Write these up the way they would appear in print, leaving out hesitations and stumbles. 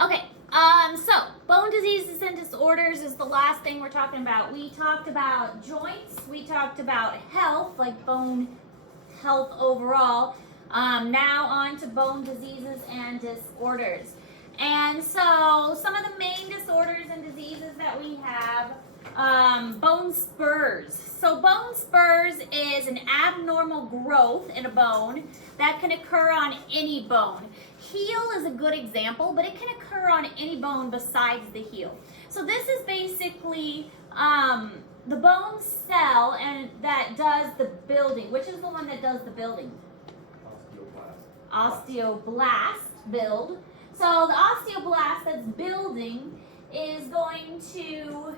Okay, so bone diseases and disorders is the last thing we're talking about. We talked about joints, we talked about health, like bone health overall. Now on to bone diseases and disorders. And so some of the main disorders and diseases that we have, bone spurs. So bone spurs is an abnormal growth in a bone that can occur on any bone. Heel is a good example, but it can occur on any bone besides the heel. So this is basically the bone cell and that does the building. Which is the one that does the building? Osteoblast build. So the osteoblast that's building is going to,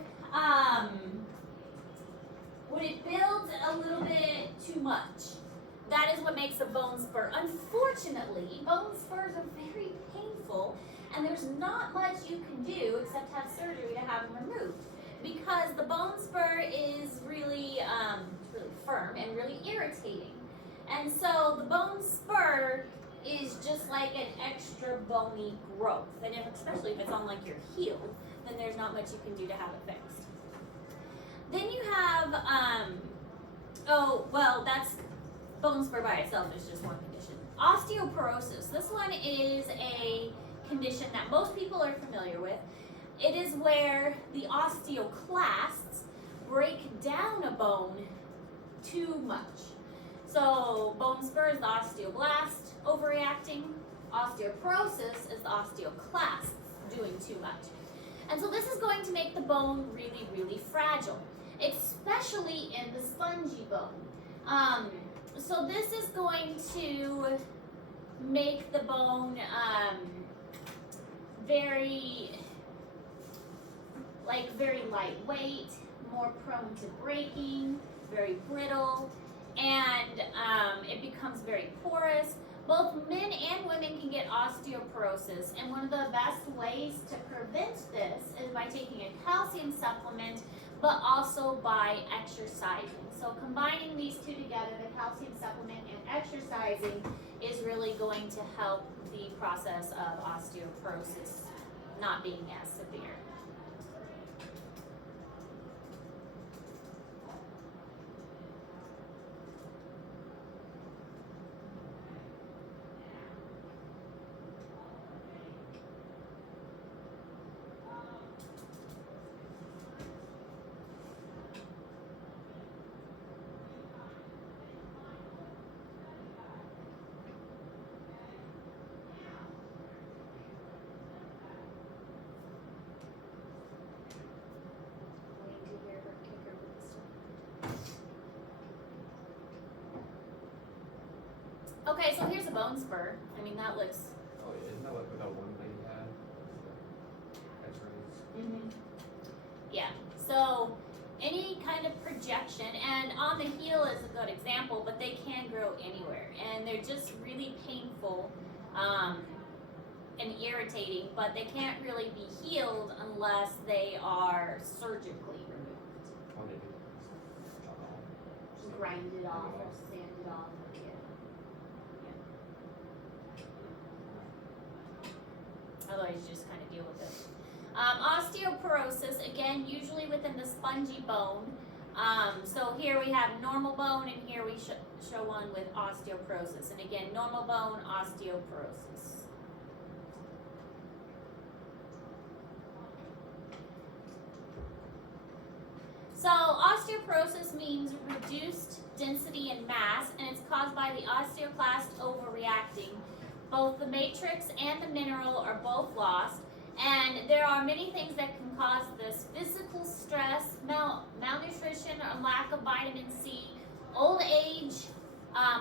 when it builds a little bit too much, that is what makes a bone spur. Unfortunately, bone spurs are very painful, and there's not much you can do except have surgery to have them removed, because the bone spur is really, really firm and really irritating. And so the bone spur is just like an extra bony growth. And especially if it's on like your heel, then there's not much you can do to have it fixed. Then you have, that's bone spur by itself is just one condition. Osteoporosis. This one is a condition that most people are familiar with. It is where the osteoclasts break down a bone too much. So bone spur is the osteoblast overreacting. Osteoporosis is the osteoclasts doing too much. And so this is going to make the bone really, really fragile, especially in the spongy bone. So this is going to make the bone very lightweight, more prone to breaking, very brittle, and it becomes very porous. Both men and women can get osteoporosis, and one of the best ways to prevent this is by taking a calcium supplement, but also by exercising. So combining these two together, the calcium supplement and exercising, is really going to help the process of osteoporosis not being as severe. Okay, so here's a bone spur. I mean, that looks... Oh, yeah, isn't that what that one lady had? X-rays? Yeah, so any kind of projection, and on the heel is a good example, but they can grow anywhere, and they're just really painful and irritating, but they can't really be healed unless they are surgically removed. What did it? Just grind it off or sand it off. Otherwise, you just kind of deal with it. Osteoporosis, again, usually within the spongy bone. So here we have normal bone, and here we show one with osteoporosis. And again, normal bone, osteoporosis. So osteoporosis means reduced density and mass, and it's caused by the osteoclast overreacting. Both the matrix and the mineral are both lost, and there are many things that can cause this: physical stress, malnutrition or lack of vitamin C, old age,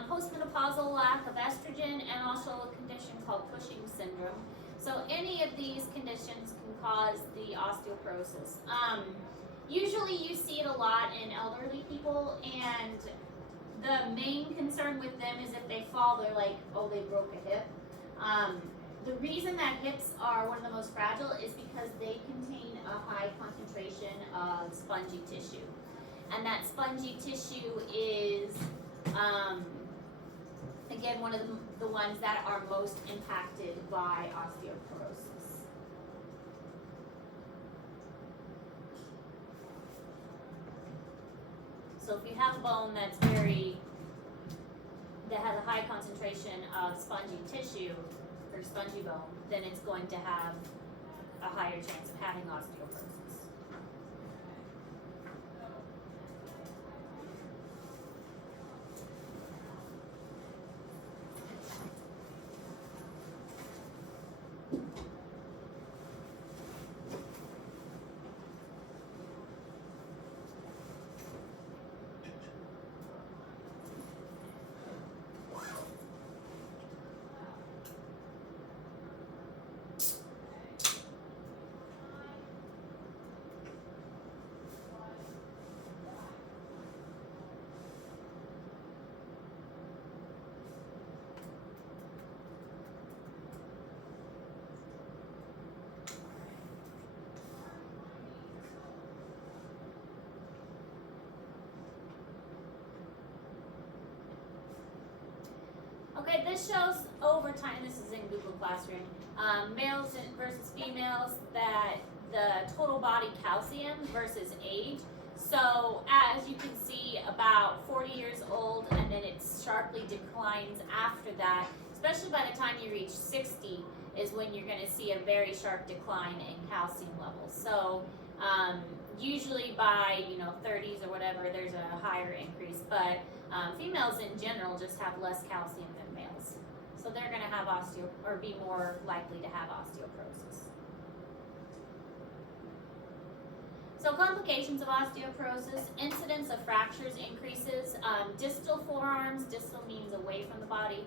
postmenopausal lack of estrogen, and also a condition called Cushing's syndrome. So any of these conditions can cause the osteoporosis. Usually you see it a lot in elderly people, and the main concern with them is if they fall, they're like, oh, they broke a hip. The reason that hips are one of the most fragile is because they contain a high concentration of spongy tissue. And that spongy tissue is, again, one of the ones that are most impacted by osteoporosis. So if you have a bone that has a high concentration of spongy tissue or spongy bone, then it's going to have a higher chance of having osteoporosis. Okay, this shows over time, this is in Google Classroom, males versus females, that the total body calcium versus age. So as you can see, about 40 years old, and then it sharply declines after that, especially by the time you reach 60 is when you're going to see a very sharp decline in calcium levels. So usually by 30s or whatever, there's a higher increase, but females in general just have less calcium than males. So they're going to have be more likely to have osteoporosis. So complications of osteoporosis, incidence of fractures increases, distal forearms, distal means away from the body,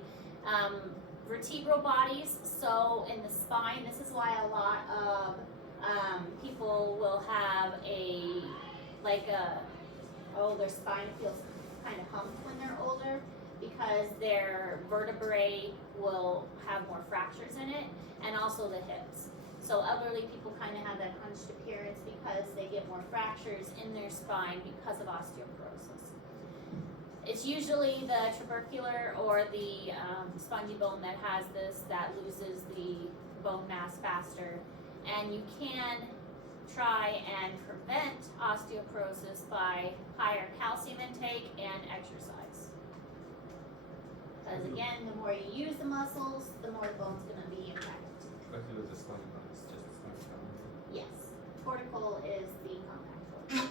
vertebral bodies, so in the spine, this is why a lot of people will have their spine feels kind of humped when they're older because their vertebrae will have more fractures in it, and also the hips. So elderly people kind of have that hunched appearance because they get more fractures in their spine because of osteoporosis. It's usually the trabecular or the spongy bone that has this, that loses the bone mass faster. And you can try and prevent osteoporosis by higher calcium intake and exercise. Because again, the more you use the muscles, the more the bone's going to be impacted. Especially with the spongy bone, it's just a spongy bone. Yes, cortical is the compact bone.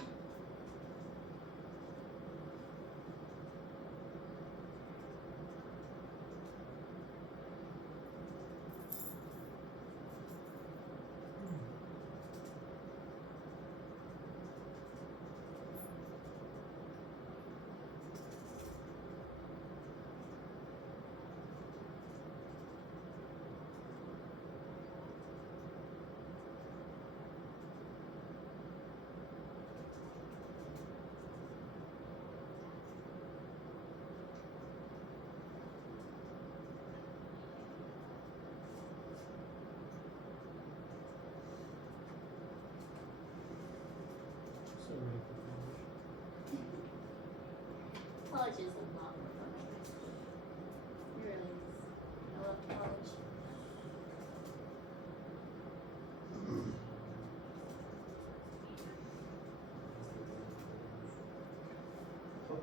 So ready for college. College is a lot more fun than high school. It really is. I love college. What?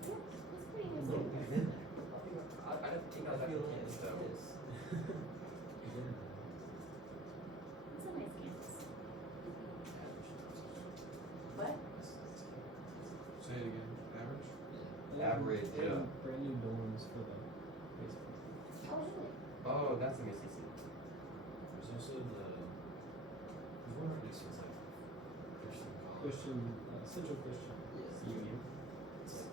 It's pretty I easy. don't think I was actually Kansas though. It's a nice campus. What? Say it again. Average? Average, They have yeah. brand new dorms for the baseball. Oh, really? Oh, that's in Mississippi. There's also there's one right next to it's like Christian College. Christian, Central Christian Union. It's like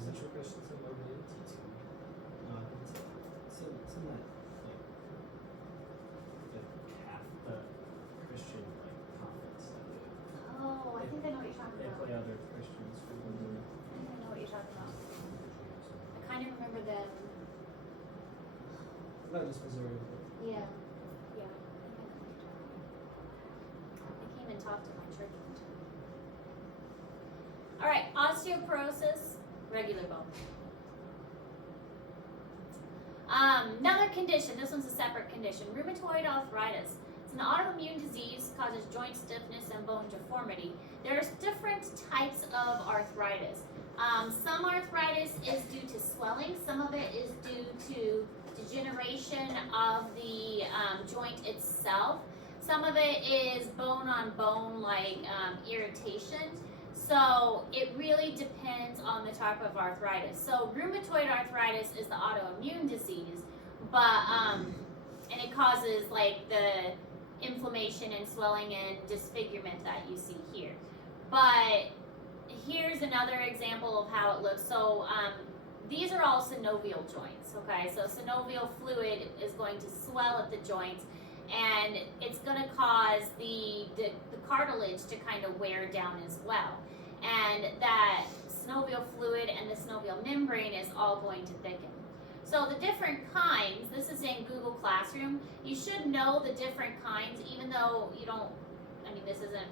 Central Christian thing over there, T2. It's in that like the Christian like conference. Oh, I think I know what you're talking They about. play other Christian schools. thought this was already there. Yeah. Yeah. I came and talked to my church one time. Alright, osteoporosis, regular bone. Another condition, this one's a separate condition, rheumatoid arthritis. It's an autoimmune disease, causes joint stiffness and bone deformity. There's different types of arthritis. Some arthritis is due to swelling, some of it is due to degeneration of the joint itself. Some of it is bone on bone, like irritation. So it really depends on the type of arthritis. So rheumatoid arthritis is the autoimmune disease, but and it causes like the inflammation and swelling and disfigurement that you see here. But here's another example of how it looks. So these are all synovial joints, okay? So synovial fluid is going to swell at the joints, and it's going to cause the cartilage to kind of wear down as well. And that synovial fluid and the synovial membrane is all going to thicken. So the different kinds, this is in Google Classroom, you should know the different kinds, even though you don't, I mean, this isn't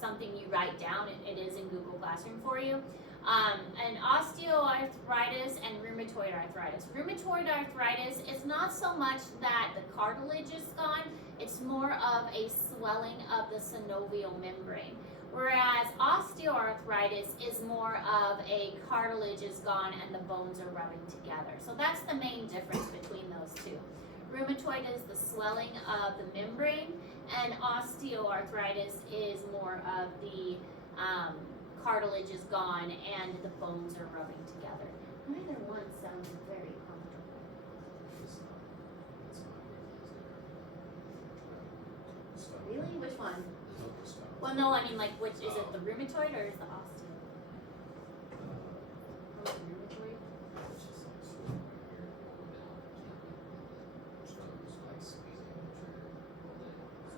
something you write down, it is in Google Classroom for you. And osteoarthritis and rheumatoid arthritis. Rheumatoid arthritis is not so much that the cartilage is gone, it's more of a swelling of the synovial membrane. Whereas osteoarthritis is more of a cartilage is gone and the bones are rubbing together. So that's the main difference between those two. Rheumatoid is the swelling of the membrane, and osteoarthritis is more of the cartilage is gone and the bones are rubbing together. Neither one sounds very comfortable. It's not Really? Which one? There's no spell. Well, no, I mean, like, which is it, the rheumatoid or is the osteo? It's just like swelling right here, going down, can't like squeezing the trigger all day. So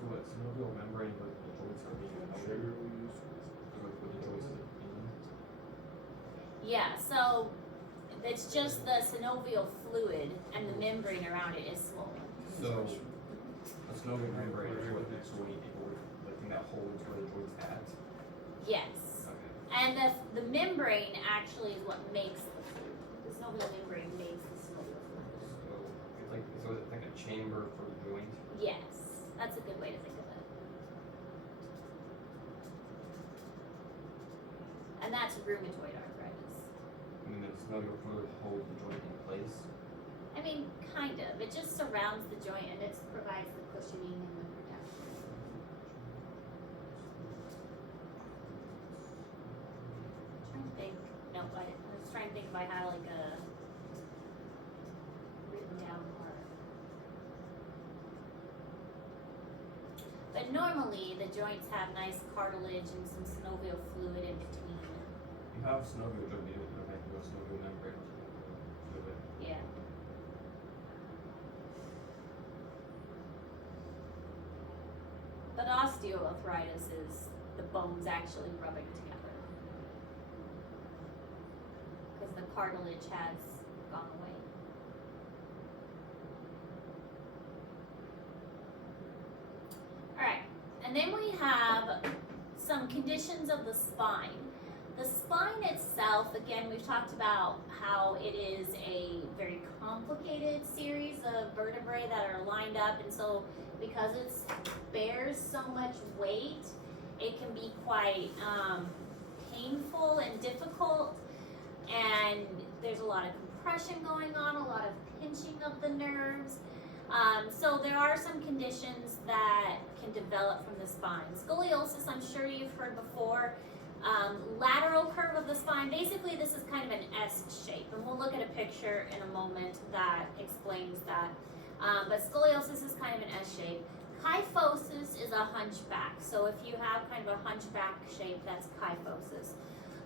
what, synovial membrane, but the joints are being Trigger tighter? we use. With the joints in? Yeah, so it's just the synovial fluid and the membrane around it is swollen. So, a synovial membrane is what the joint, the thing that holds where the joint's at? Yes. Okay. And the membrane actually is what makes the fluid. The synovial membrane makes the synovial fluid. So it's like a chamber for the joint? Yes, that's a good way to think of it. And that's rheumatoid arthritis. And then the synovial fluid holds the joint in place? I mean, kind of. It just surrounds the joint and it provides the cushioning and the protection. I'm trying to think. No, I was trying to think if I had like a written down part. But normally the joints have nice cartilage and some synovial fluid in between. You have synovial joint, you don't have to go synovial membrane or synovial fluid. Yeah. But osteoarthritis is the bones actually rubbing together. Because the cartilage has gone away. Alright, and then we have some conditions of the spine. The spine itself, again, we've talked about how it is a very complicated series of vertebrae that are lined up, and so because it bears so much weight, it can be quite painful and difficult, and there's a lot of compression going on, a lot of pinching of the nerves. So there are some conditions that can develop from the spine. Scoliosis, I'm sure you've heard before. Lateral curve of the spine, basically this is kind of an S shape, and we'll look at a picture in a moment that explains that. But scoliosis is kind of an S shape. Kyphosis is a hunchback, so if you have kind of a hunchback shape, that's kyphosis.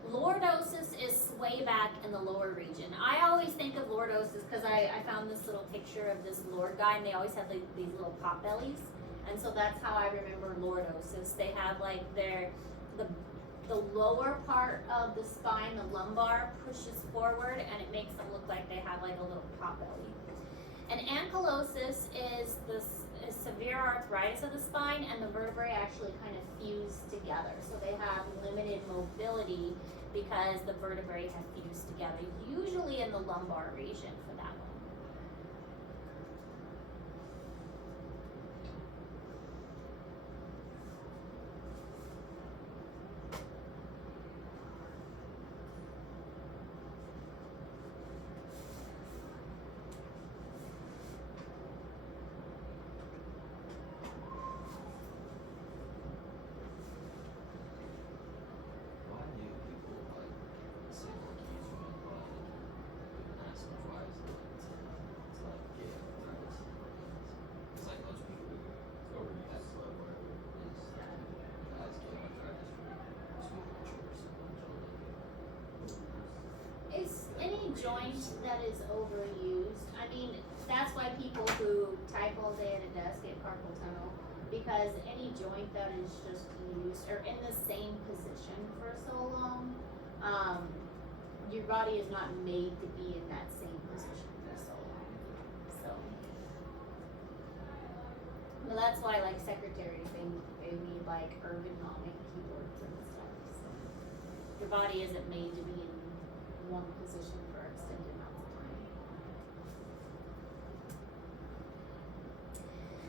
Lordosis is sway back in the lower region. I always think of lordosis because I found this little picture of this lord guy, and they always have like these little pot bellies, and so that's how I remember lordosis. They have like the lower part of the spine, the lumbar, pushes forward, and it makes them look like they have like a little pot belly. And ankylosis is severe arthritis of the spine, and the vertebrae actually kind of fuse together. So they have limited mobility because the vertebrae have fused together, usually in the lumbar region for that one. Why do people like say like use human blood and ask them why is it to like get arthritis? It's like most people have blood where is guys get arthritis from too much or so much. Is any joint that is overused, I mean, that's why people who type all day at a desk get carpal tunnel, because any joint that is just used or in the same position for so long, your body is not made to be in that same position for so long. So, but that's why like secretaries, they need like ergonomic keyboards and stuff. So your body isn't made to be in one position for extended amounts of time.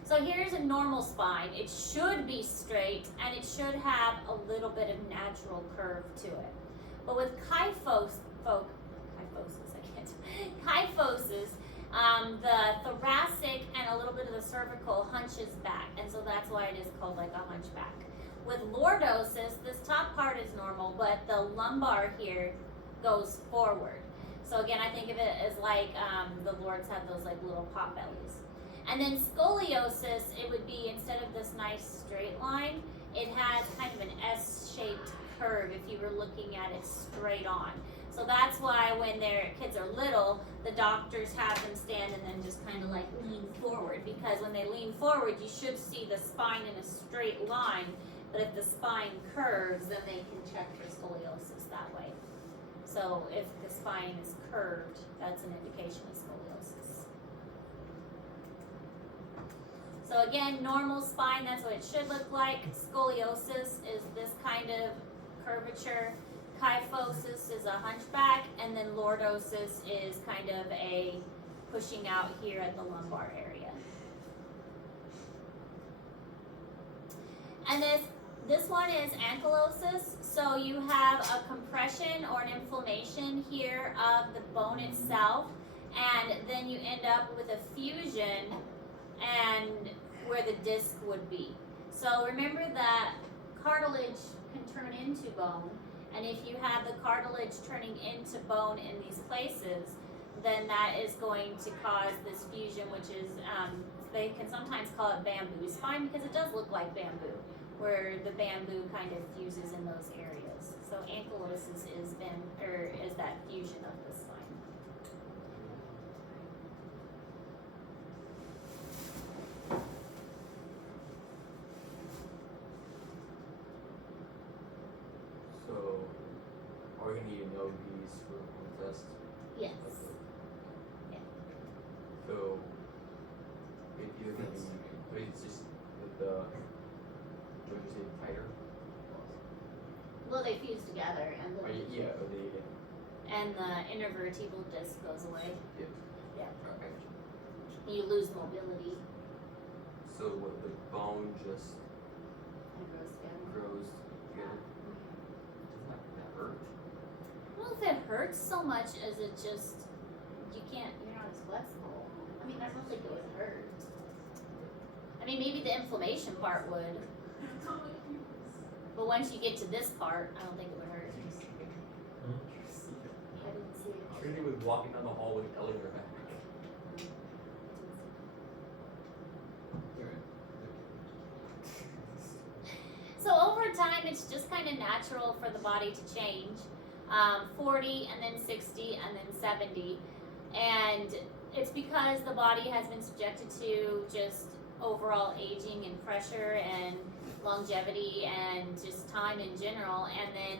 So here's a normal spine. It should be straight and it should have a little bit of natural curve to it. But with kyphosis, the thoracic and a little bit of the cervical hunches back, and so that's why it is called like a hunchback. With lordosis, this top part is normal, but the lumbar here goes forward. So again, I think of it as like the lords have those like little pot bellies. And then scoliosis, it would be, instead of this nice straight line, it has kind of an S-shaped curve if you were looking at it straight on. So that's why when their kids are little, the doctors have them stand and then just kind of like lean forward, because when they lean forward, you should see the spine in a straight line, but if the spine curves, then they can check for scoliosis that way. So if the spine is curved, that's an indication of scoliosis. So again, normal spine, that's what it should look like. Scoliosis is this kind of curvature. Kyphosis is a hunchback, and then lordosis is kind of a pushing out here at the lumbar area. And this one is ankylosis. So you have a compression or an inflammation here of the bone itself, and then you end up with a fusion and where the disc would be. So remember that cartilage can turn into bone, and if you have the cartilage turning into bone in these places, then that is going to cause this fusion, which is, they can sometimes call it bamboo spine because it does look like bamboo, where the bamboo kind of fuses in those areas. So ankylosis is that fusion of the spine. So, are we gonna need to know these for the test? Yes. Okay. Yeah. So, if you're gonna be, but it's just with the, what did you say, tighter? Well, they fuse together, and Are you, the yeah, are they, and the intervertebral disc goes away. yeah. Yeah. Okay. You lose mobility So what, the bone just and it grows together. grows together? Doesn't that hurt? Well, if it hurts so much as it just, you're not as flexible. I mean, I don't think it would hurt. I mean, maybe the inflammation part would. But once you get to this part, I don't think it would hurt. I didn't see it. Trinity was walking down the hall with Ellie in her back. So over time, it's just kind of natural for the body to change. 40 and then 60 and then 70. And it's because the body has been subjected to just overall aging and pressure and longevity and just time in general. And then,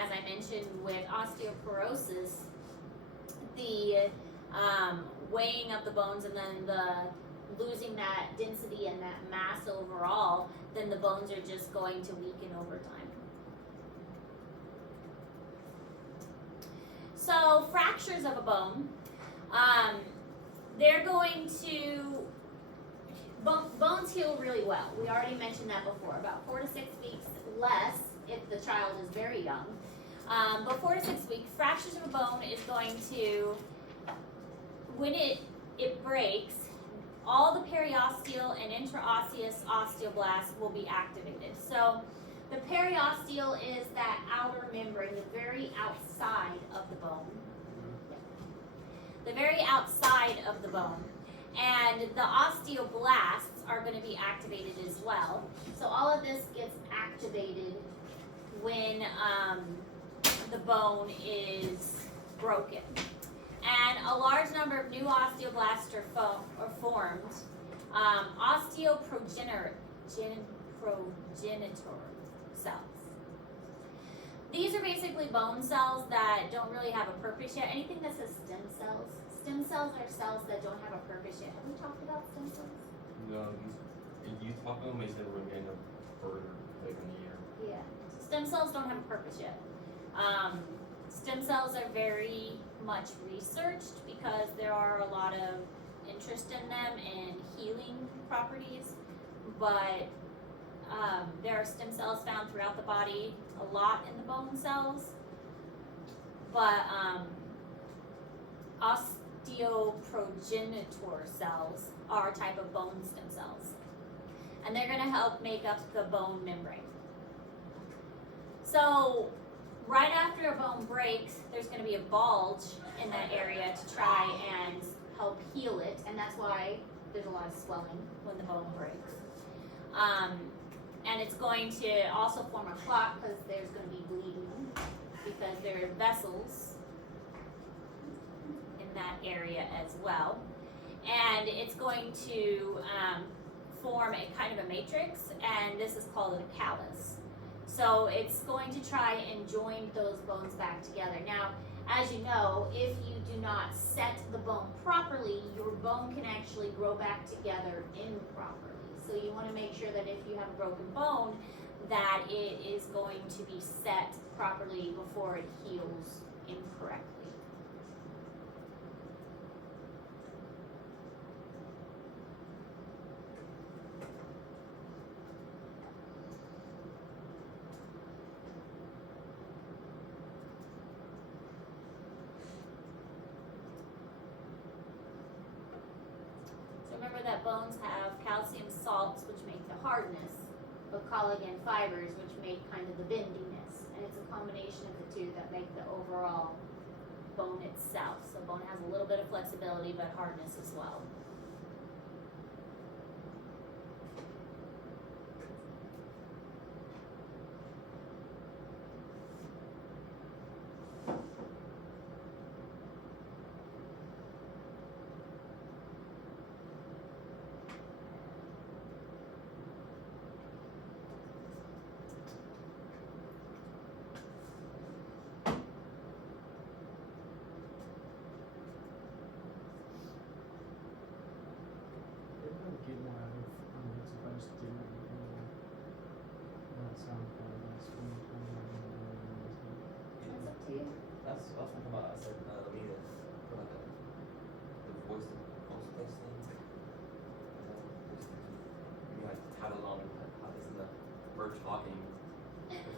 as I mentioned with osteoporosis, weighing of the bones and then the losing that density and that mass overall, then the bones are just going to weaken over time. So fractures of a bone, they're going to, bones heal really well. We already mentioned that before, about 4 to 6 weeks less if the child is very young. But 4 to 6 weeks, fractures of a bone is going to, when it breaks, all the periosteal and interosseous osteoblasts will be activated. So the periosteal is that outer membrane, the very outside of the bone. The very outside of the bone. And the osteoblasts are going to be activated as well. So all of this gets activated when the bone is broken. And a large number of new osteoblasts are formed. Osteoprogenitor cells. These are basically bone cells that don't really have a purpose yet. Anything that says stem cells. Stem cells are cells that don't have a purpose yet. Have we talked about stem cells? No, you talk about them, they said we're going to end up further later in the year. Yeah. Stem cells don't have a purpose yet. Stem cells are very much researched because there are a lot of interest in them and healing properties, but there are stem cells found throughout the body, a lot in the bone cells, but osteoprogenitor cells are a type of bone stem cells, and they're going to help make up the bone membrane. So right after a bone breaks, there's going to be a bulge in that area to try and help heal it, and that's why there's a lot of swelling when the bone breaks. And it's going to also form a clot because there's going to be bleeding because there are vessels in that area as well. And it's going to form a kind of a matrix, and this is called a callus. So it's going to try and join those bones back together. Now, as you know, if you do not set the bone properly, your bone can actually grow back together improperly. So you want to make sure that if you have a broken bone, that it is going to be set properly before it heals incorrectly. Remember that bones have calcium salts, which make the hardness, but collagen fibers, which make kind of the bendiness. And it's a combination of the two that make the overall bone itself. So bone has a little bit of flexibility, but hardness as well. Get more out of what's supposed to do that sound quite nice when you come in That's up to you. That's what I'm talking about. I said, Alita, for like the voice to thing. You like have it on, how this is the bird talking.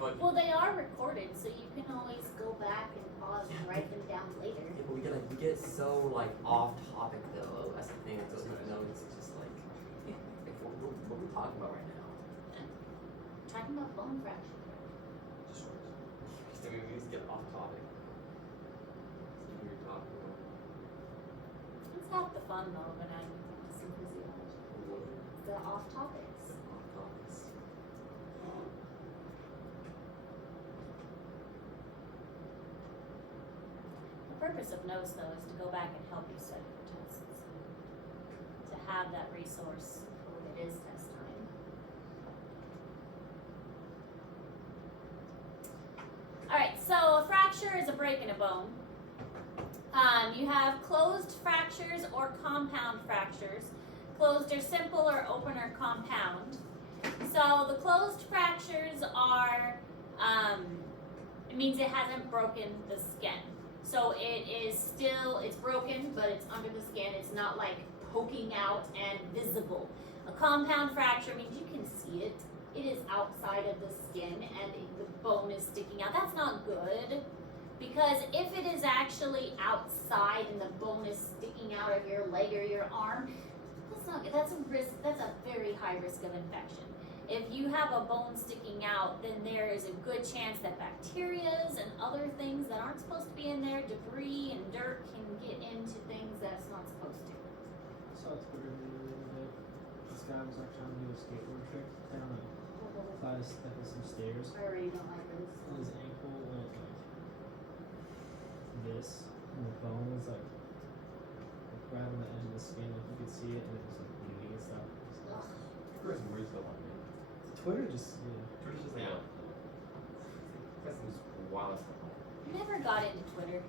Well, they are recorded, so you can always go back and pause and write them down later. Yeah, but we get so like off topic though. That's the thing. It's just like what are we talking about right now? Talking about bone fracture. Just we just get off topic. So we were talking about It's half the fun though when I'm some physiology. The off topics. off topics. The purpose of notes though is to go back and help you study for tests. To have that resource for when it is test time. Alright, so a fracture is a break in a bone. You have closed fractures or compound fractures. Closed are simple or open or compound. So the closed fractures are, it means it hasn't broken the skin. So it is still, it's broken, but it's under the skin. It's not like poking out and visible. A compound fracture means you can see it. It is outside of the skin and the bone is sticking out. That's not good, because if it is actually outside and the bone is sticking out of your leg or your arm, that's not good. That's a risk. That's a very high risk of infection. If you have a bone sticking out, then there is a good chance that bacterias and other things that aren't supposed to be in there, debris and dirt, can get into things that's not supposed to. I saw a Twitter video the other day. This guy was like trying to do a skateboard trick down a flight of step of some stairs. I already don't like this. And his ankle went like this, and the bone was like right on the edge of the skin, like you could see it, and it was like bleeding and stuff. Ugh. There's some weird stuff on there. Twitter just, yeah. Twitter's just like Yeah. got some wild stuff on it. Never got into Twitter.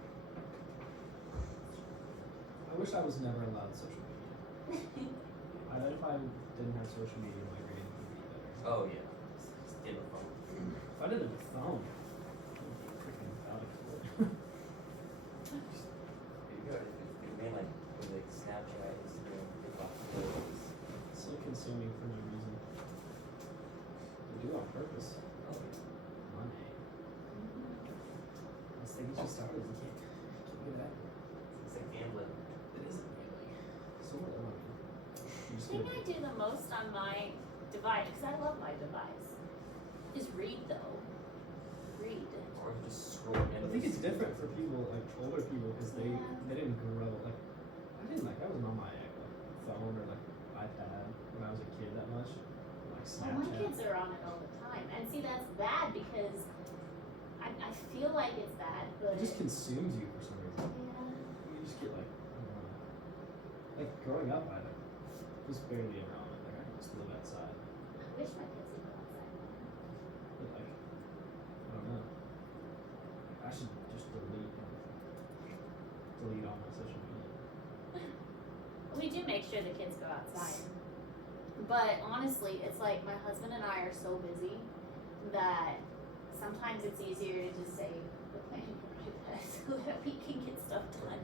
I wish I was never allowed social media. I bet if I didn't have social media, my grades would be better. Oh yeah. Get a phone. If I did it with phone, I would be freaking out of it. You got it. It made like with like Snapchat, Instagram, TikTok. It's so consuming for no reason. They do it on purpose. Oh yeah. Money. Let's think you started. You can't do that. It's like gambling. It isn't really. Sort of. You The just thing get- I do the most on my device, because I love my device, is read though. Read. Or you just scroll I think it's different for people, like older people, because Yeah. they didn't grow, like, I wasn't on my like, phone or like iPad when I was a kid that much. Like Well, my Snapchat. kids are on it all the time. And see, that's bad because I feel like it's bad, but It just consumes you for some reason. yeah. You just get like, I don't know. Like growing up, I was barely ever on it. Like I could just live outside. I wish my kids would go outside. But like, I don't know. I should just delete all my social media. We do make sure the kids go outside. But honestly, it's like my husband and I are so busy that sometimes it's easier to just say, we're planning to do that so that we can get stuff done.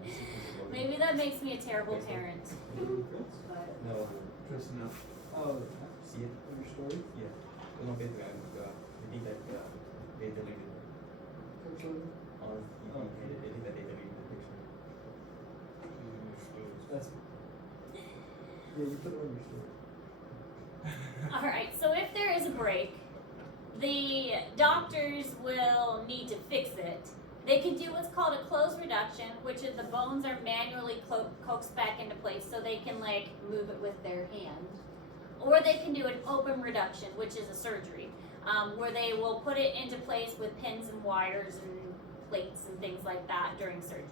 Maybe that makes me a terrible parent. But No. Just enough. Oh, See it? your story? Yeah. It was on Facebook. I think that they deleted it. Which one? On Oh. they think that they deleted the picture. That's. Yeah, you put it on your story. alright, so if there is a break, the doctors will need to fix it. They can do what's called a closed reduction, which is the bones are manually coaxed back into place so they can like move it with their hand. Or they can do an open reduction, which is a surgery, where they will put it into place with pins and wires and plates and things like that during surgery.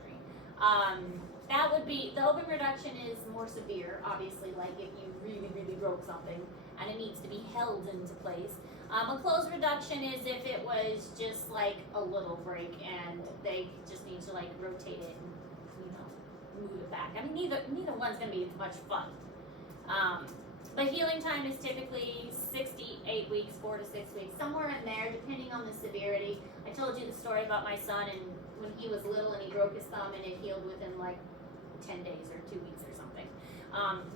That would be, the open reduction is more severe, obviously, like if you really, really broke something and it needs to be held into place. A closed reduction is if it was just like a little break and they just need to like rotate it and, you know, move it back. I mean, neither one's gonna be much fun. But healing time is typically 68 weeks, 4 to 6 weeks, somewhere in there, depending on the severity. I told you the story about my son and when he was little and he broke his thumb and it healed within like 10 days or 2 weeks or something.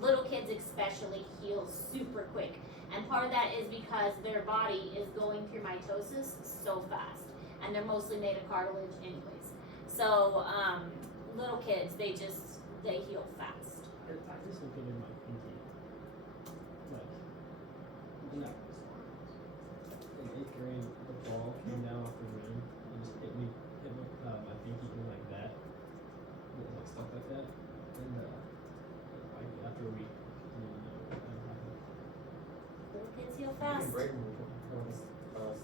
Little kids especially heal super quick. And part of that is because their body is going through mitosis so fast. And they're mostly made of cartilage anyways. So, little kids, they heal fast. I dislocated my pinky. Like, in 8th grade, the ball came down off the rim and just hit my pinky in like that. It was like stuck like that. And after a week, Little kids heal We fast. can break when we were talking about this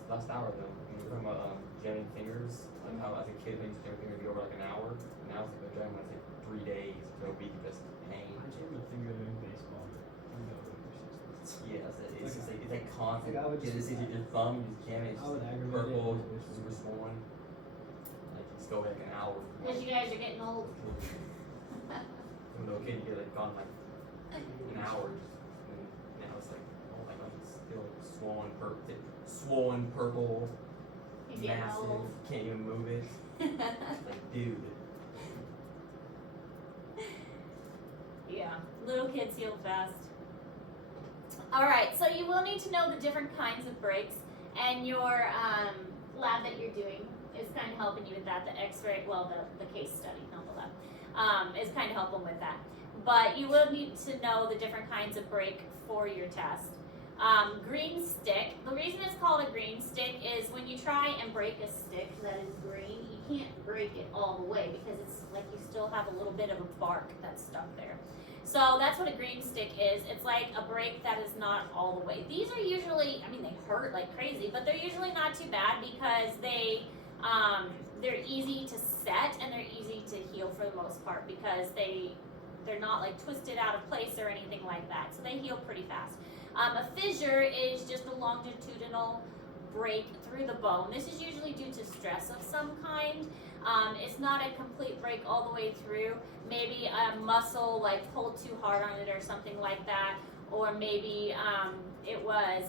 last hour though. We were talking about jamming fingers, like how as a kid we used to jam fingers be over like an hour. Now it's like a jam when it's like 3 days to a week of just pain. I jammed a finger during baseball, but I'm over it for 6 months. Yeah, it's just like it's like constant. Like, I would It's just- just your thumb, you just jam it, it's I would just aggravate it purple, and super swollen. Like it's just go like an hour. Because you guys are getting old. When a kid, you get like gone like an hour, and now it's like, oh my god, it's still swollen purple, You're getting massive, old. can't even move it. Like, dude. Yeah, little kids heal fast. Alright, so you will need to know the different kinds of breaks, and your lab that you're doing is kind of helping you with that. The x-ray, well, the case study, not the lab, is kind of helping with that. But you will need to know the different kinds of break for your test. Green stick, the reason it's called a green stick is when you try and break a stick that is green, you can't break it all the way because it's like you still have a little bit of a bark that's stuck there. So that's what a green stick is. It's like a break that is not all the way. These are usually, I mean, they hurt like crazy, but they're usually not too bad because they're easy to set and they're easy to heal for the most part because they're not like twisted out of place or anything like that. So they heal pretty fast. A fissure is just a longitudinal break through the bone. This is usually due to stress of some kind. It's not a complete break all the way through. Maybe a muscle like pulled too hard on it or something like that, or maybe it was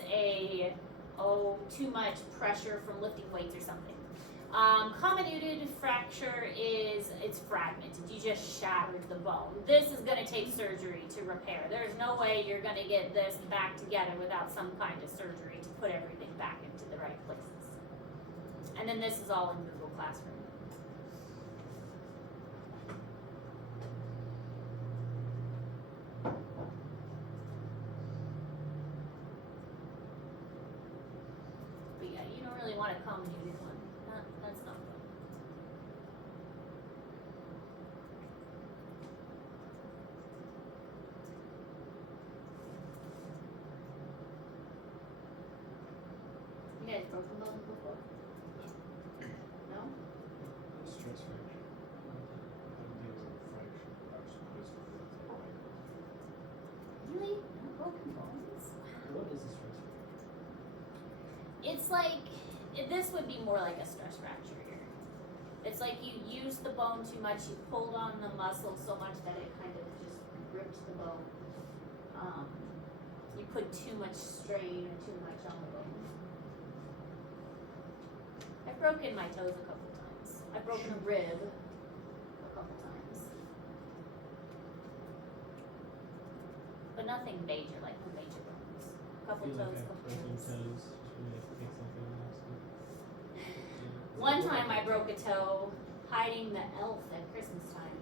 too much pressure from lifting weights or something. Comminuted fracture is it's fragmented. You just shattered the bone. This is going to take surgery to repair. There's no way you're going to get this back together without some kind of surgery to put everything back into the right places. And then this is all in Google Classroom. But yeah, you don't really want a comminuted one. That's not good. You guys broken bones before? No? Stress fracture. Really? No broken bones? What is a stress fracture? It's like, this would be more like a stress fracture here. It's like you used the bone too much, you pulled on the muscle so much that it kind of just ripped the bone. You put too much strain or too much on the bone. I've broken my toes a couple times. I've broken a rib a couple times. But nothing major, like no major bones. Couple Feel toes, like couple breaking toes. toes. Just when you pick something else. One time I broke a toe hiding the elf at Christmas time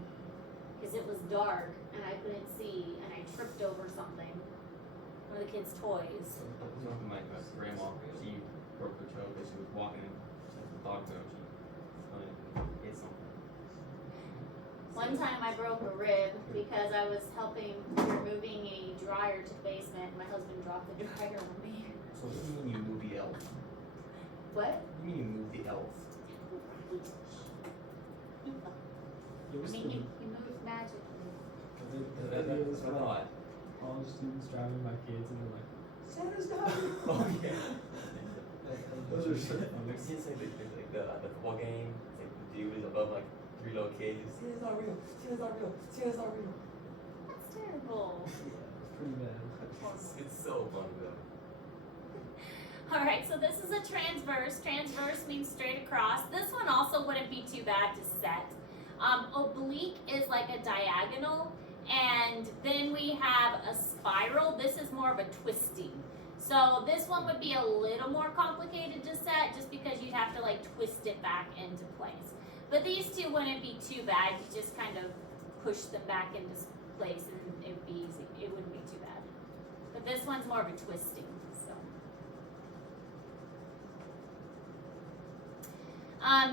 because it was dark and I couldn't see and I tripped over something. One of the kids' toys. My grandma, she broke her toe because she was walking the dog go. She hit something. One time I broke a rib because I was helping, we were moving a dryer to the basement and my husband dropped the dryer on me. So what do you mean you moved the elf? What? What do you mean you moved the elf? You I mean, he moved magically. That's what I thought. All the students driving my kids and they're like, Santa's not real. Oh yeah. Those are so I've seen like the football game. It's like the dude is above like 3 little kids. Santa's not real. Santa's not real. Santa's not real. That's terrible. Yeah, it's pretty bad. It's so funny though. Alright, so this is a transverse. Transverse means straight across. This one also wouldn't be too bad to set. Oblique is like a diagonal, and then we have a spiral. This is more of a twisting. So this one would be a little more complicated to set just because you'd have to like twist it back into place. But these two wouldn't be too bad. You just kind of push them back into place and it would be easy. It wouldn't be too bad. But this one's more of a twisting.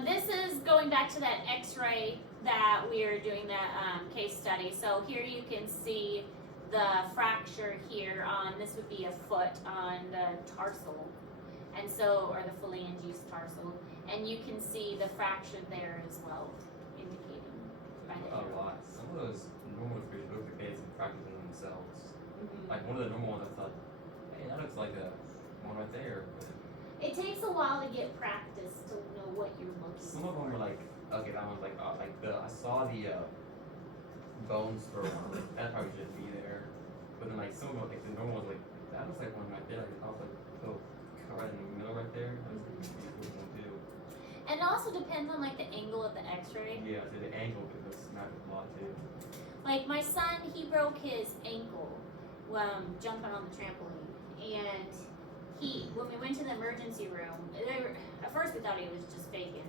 This is going back to that x-ray that we are doing that case study. So here you can see the fracture here on, this would be a foot on the tarsal, and so, or the phalanges tarsal, and you can see the fracture there as well, indicating by the A arrow. lot. Some of those normal pretty good for kids and practice them themselves. Mhm. Like one of the normal ones, I thought, hey, that looks like a one right there. But It takes a while to get practice to know what you're looking some of them for. are like Okay, that one's like I saw the bones for that probably shouldn't be there, but then like some of them, like the normal ones, like that looks like one right there. Like I was like, oh, right in the middle right there. That was pretty cool one too. And it also depends on like the angle of the X-ray. Yeah, so the angle could have smacked a lot too. Like my son, he broke his ankle jumping on the trampoline, and when we went to the emergency room, at first we thought he was just faking,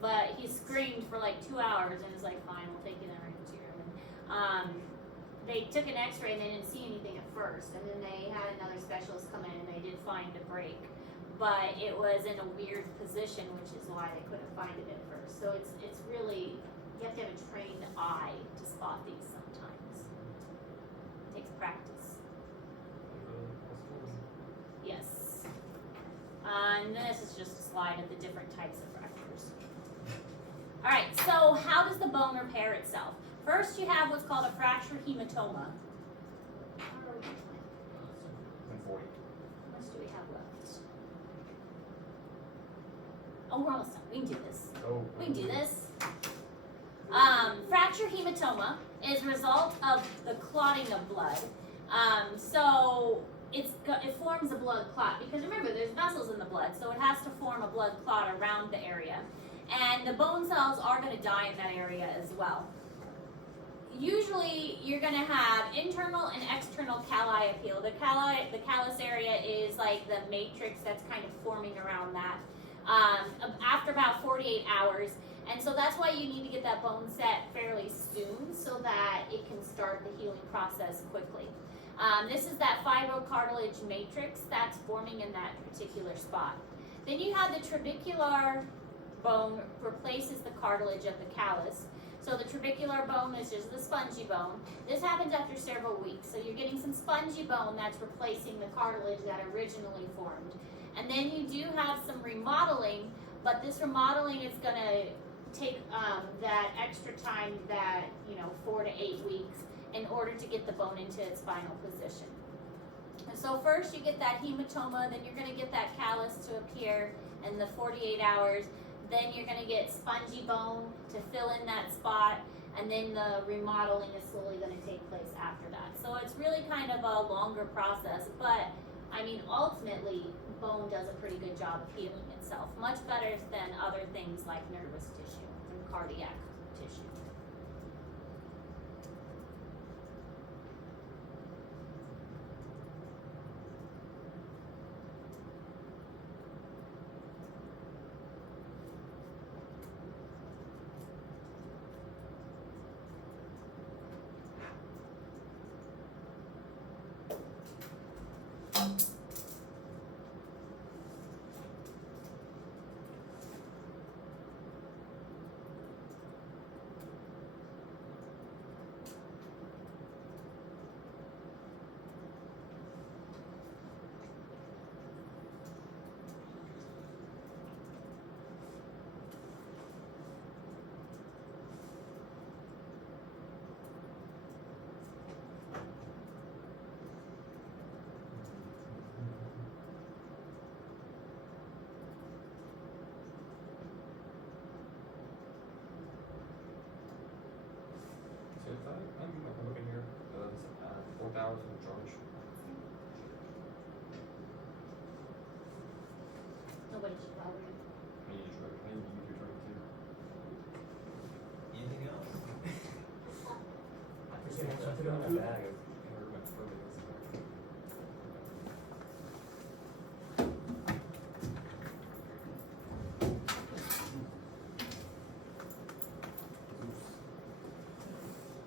but he screamed for like 2 hours and was like, "Fine, we'll take you to the emergency room." And, they took an X-ray and they didn't see anything at first, and then they had another specialist come in and they did find a break, but it was in a weird position, which is why they couldn't find it at first. So it's really, you have to have a trained eye to spot these sometimes. It takes practice. Yes. And this is just a slide of the different types of fractures. All right, so how does the bone repair itself? First, you have what's called a fracture hematoma. How are we doing? 40. How much do we have left? Oh, we're almost done. We can do this. Oh. We can do this. Fracture hematoma is a result of the clotting of blood. So it forms a blood clot, because remember, there's vessels in the blood, so it has to form a blood clot around the area. And the bone cells are going to die in that area as well. Usually, you're going to have internal and external calli appeal. The callus area is like the matrix that's kind of forming around that after about 48 hours. And so that's why you need to get that bone set fairly soon so that it can start the healing process quickly. This is that fibrocartilage matrix that's forming in that particular spot. Then you have the trabecular bone replaces the cartilage of the callus. So the trabecular bone is just the spongy bone. This happens after several weeks. So you're getting some spongy bone that's replacing the cartilage that originally formed. And then you do have some remodeling, but this remodeling is going to take that extra time, that 4 to 8 weeks, in order to get the bone into its final position. And so first you get that hematoma, then you're going to get that callus to appear in the 48 hours. Then you're going to get spongy bone to fill in that spot, and then the remodeling is slowly going to take place after that. So it's really kind of a longer process, but I mean, ultimately, bone does a pretty good job of healing itself, much better than other things like nervous tissue and cardiac tissue. So if I'm looking here, 4th hours of charge. Nobody should bother you. I need to try. I need to use your charge too. Anything else? I put it on my bag. I heard my throat.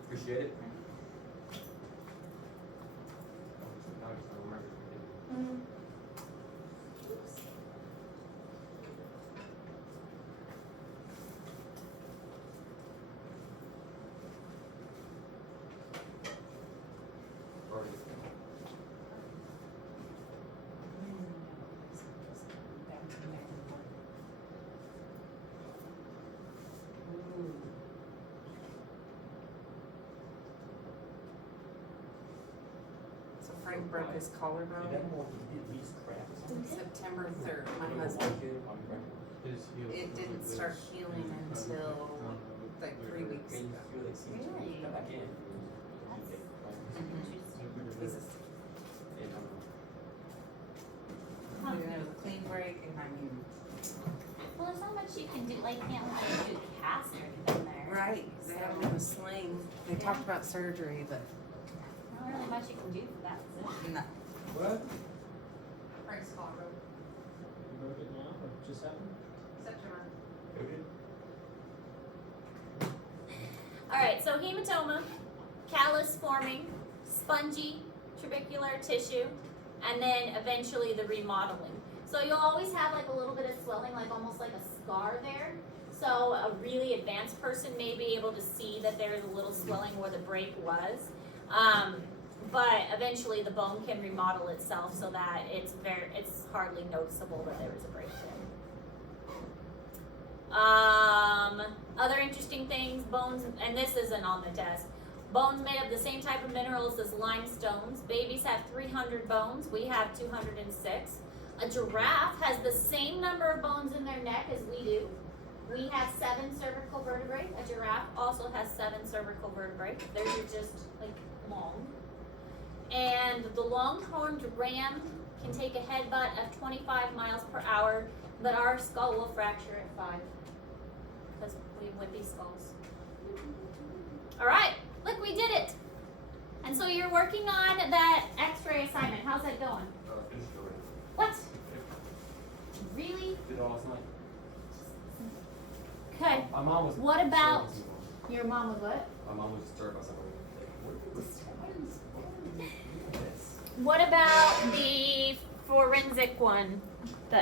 Appreciate it. Now I just don't remember what we did. Oops. Already. So Frank broke his collarbone September 3rd. My husband. It didn't start healing until like 3 weeks I mean, ago. you feel like see each other, you come back in. That's Mhm. Huh. And it was a clean break, and I mean, Well, there's not much you can do, like, can't really do cast or anything there. right, they have him in a sling. They talked about surgery, but Not really much you can do for that position. no. What? Frank's collarbone, You broke it now, or just happened? September. Alright, so hematoma, callus forming, spongy trabecular tissue, and then eventually the remodeling. So you'll always have like a little bit of swelling, like almost like a scar there. So a really advanced person may be able to see that there's a little swelling where the break was. But eventually the bone can remodel itself so that it's hardly noticeable that there was a break there. Other interesting things, bones, and this isn't on the test. Bones made of the same type of minerals as limestones. Babies have 300 bones. We have 206. A giraffe has the same number of bones in their neck as we do. We have 7 cervical vertebrae. A giraffe also has 7 cervical vertebrae. Theirs are just like long. And the long-horned ram can take a headbutt of 25 miles per hour, but our skull will fracture at 5 because we have wimpy skulls. All right, look, we did it. And so you're working on that X-ray assignment. How's that going? Finished already. What? Really? Did it all last night. Okay. My mom was. What about disturbed this morning. your mom was what? My mom was disturbed by something. Like, what is this? What about the forensic one? The